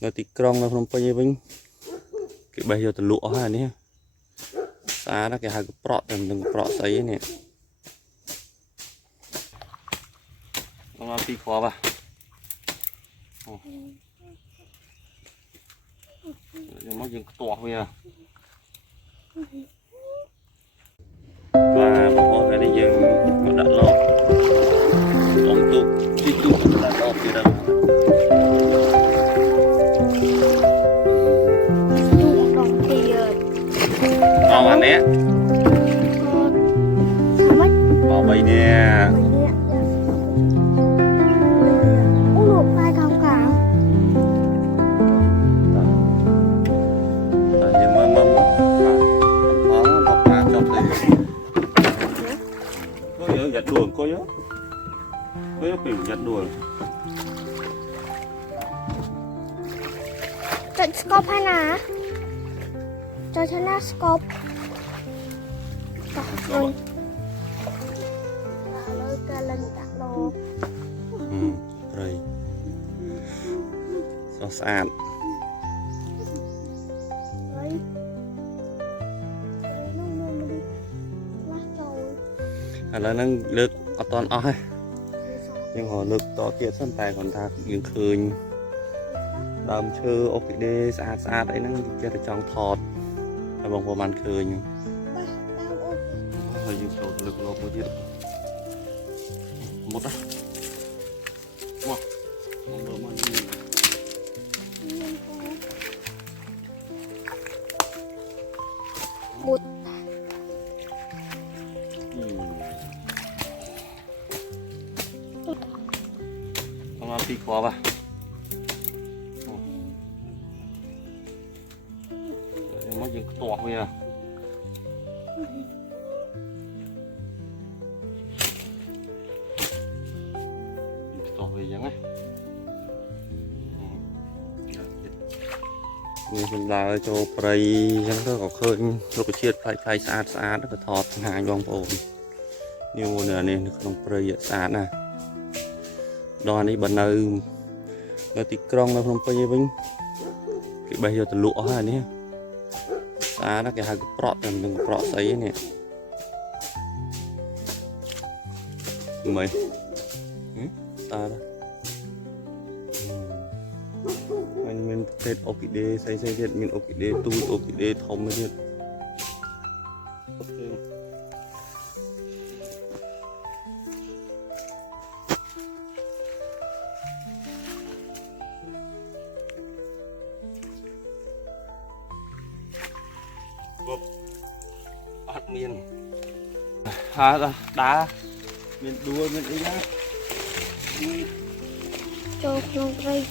Nó tí krong nó không bao nhiêu vinh cái bây giờ từ lụa ha nè xa đó cái hai cái prọ đừng prọ sấy nè nó tí khó vào nó dừng to bây giờ và một con này đi dừng nó đã lo ông tụ đi tụ đã lo kia đâu ngon anh nè bỏ bầy nè giặt đuồng có kiểu giặt đuồng chọn scope hay nè cho nó scope rồi lôi ca lên đặt đồ rồi sao sàn là nó lực ở toàn oi nhưng họ lực to kia sân tài còn ta những khơi đầm chơ ốc đê xa đấy nó kia là trong thọt là bằng của man khơi nhưng hơi dùng sầu lực nó một chút một đó một nó tí khó vào nó dừng to bây giờ to bây giờ ấy mình là cho prey chẳng có khơi lúc chiết phai xa nó có thọt hàng vòng ổn nhiều nữa nên không prey xa nè đòn đi bận nơi nó tí krong nó không bao nhiêu vinh cái bây giờ từ lụa ha nè xa đó cái hai cái prọ đừng prọ sấy nè mấy xa đó mình tết ốc đê xây thiệt mình ốc đê tu ốc đê thông mới thiệt bắt miền đá miền đua miền ấy á cho không rơi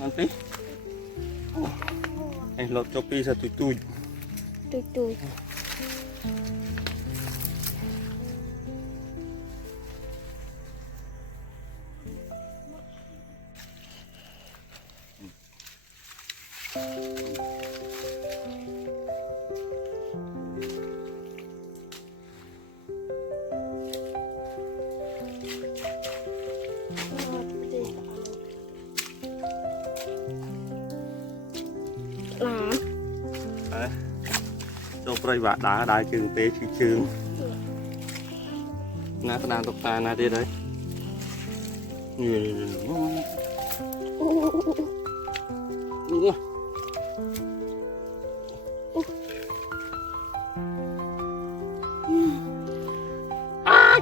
anh tí anh lột cho pi ra tui cho prey bạ đá đá chừng té chừng na cái đàn tộc ta na đi đấy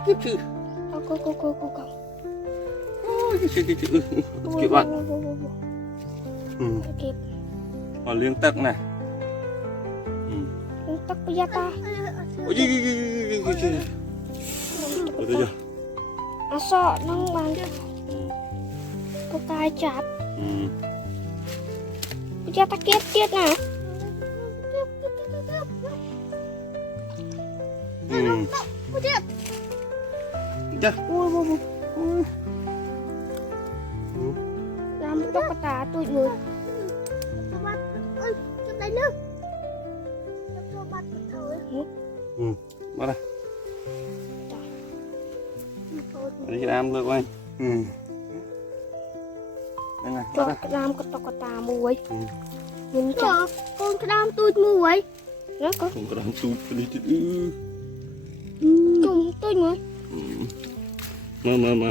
cái chữ cái bạn còn liên tắc này tắc bây giờ ta ôi chưa sợ nông bằng có tai chặt bây giờ ta kiếp tiết nè làm cho cái tà tụi người chút đây nữa bắt đây đi làm được anh Đây này. ជាប់ក្តាមក៏តកតាមួយខ្ញុំចាប់កូនក្តាមទូចមួយណាកូន Không có đám tụt đi thì ជុំទូចមួយ mơ mơ mơ.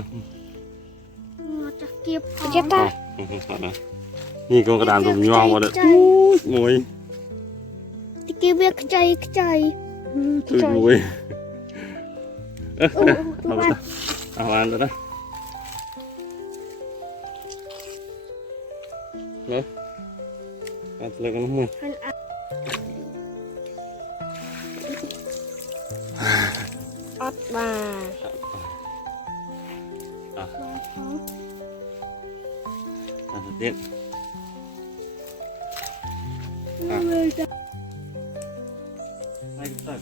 មកចាស់គៀបផងចាស់តា Nhìn con cái đàn cùng nhau vào đấy. Ngồi. ទីគៀបវាខ្ចីខ្ចី Tụt ngồi. អូទូបាន Ao ăn rồi đó. Rồi. Ăn lên con mồi. ហើយអត់បាន Ăn thật tiết. មើលទៅ Hai cái tờ.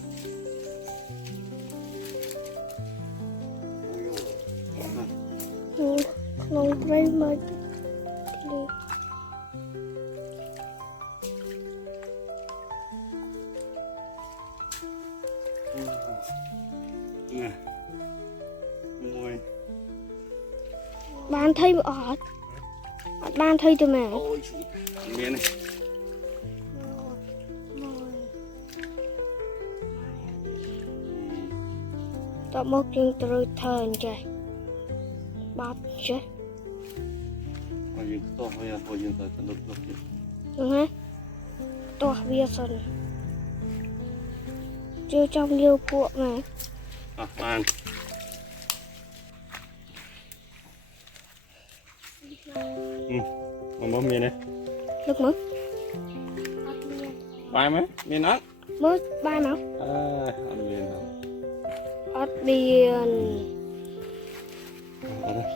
ក្នុងព្រៃមើលនេះ Nè. Mồi. បានថៃអត់អត់បានថៃទៅមែន Ôi chú. Miếng này. តើមកយើងត្រូវធ្វើអញ្ចេះបាត់ចេះ Hồi dương to hồi dương tới tận lúc. ហ្នឹងហើយតោះវាសិនជឿចំលាវពួកណា À, ăn. Mà bấm miếng này. លឹកមើល Bài mấy? Miếng ăn. មើលបានមក À, ăn miếng nào. អត់មាន Ở đây.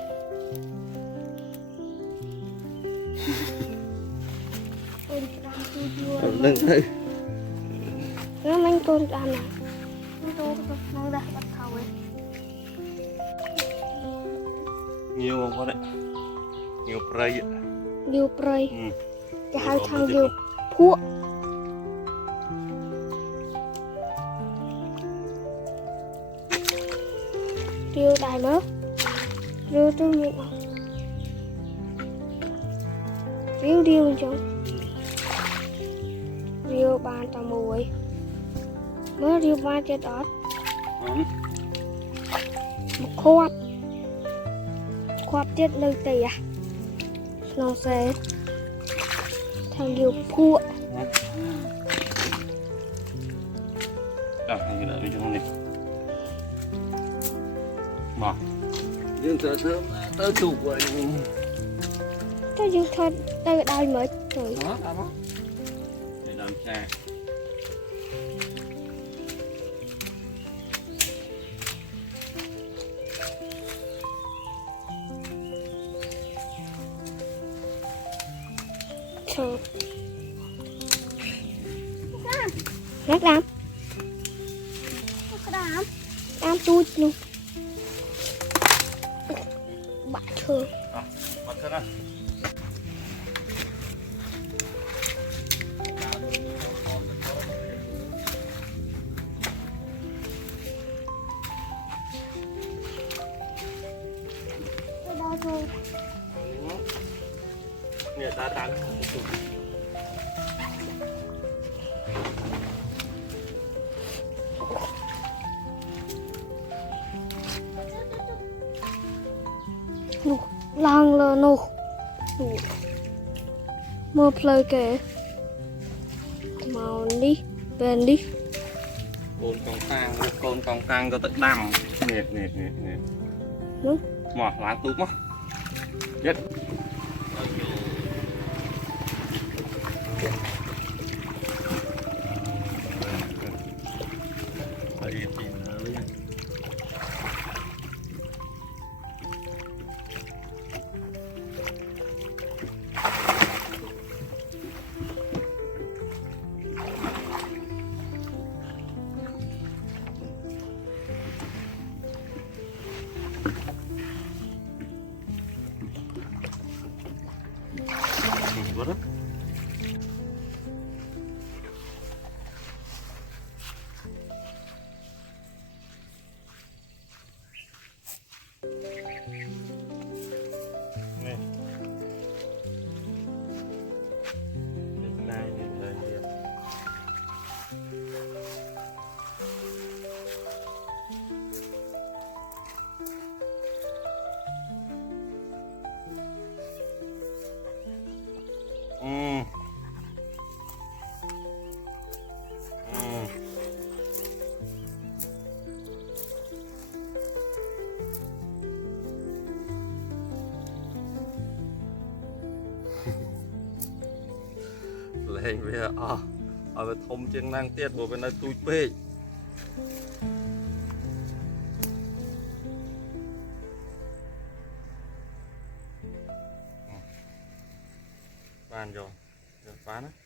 អូនក្តាមទូចយូរ Ở đây đây. ណាមិញកូនក្តាមណាទៅក្នុងដាក់បាត់ខោឯង Nhiều không có đấy. Nhiều prey ạ. លាវព្រៃ Ừ. គេហៅថាលាវភក់លាវដែរមើលលាវទៅមានអត់លាវអញ្ចឹងលាវបានតែមួយមើលលាវបានទៀតអត់ Ừ. មកខាត់ទៀតនៅទីក្នុងសេថាលាវភក់ À, cái đợi đi cho con này. Mà. Dương tớ tớ chụp vậy. តែយើងថតទៅដល់មើលទៅ Đó, đó. Để làm cha. ឈើណាក្តាមតាមទូចនោះបាក់ឈើ À, bắt thân á. ទៅដល់ទៅ Nè, đá đá. នោះឡើងលើនោះមើលផ្លូវគេមកនេះពេលនេះ Côn con tang có tận đầm. Nè, nè, nè, nè. Đúng. Mà lá túp á. Biết. Đây tìm nó đi. Vớt á. Nè. งเวียเอาไปทมเชียงนางเตี้ยบัวเป็นอะไรตุยเป้ยบ้านโยเดี๋ยวฟ้านะ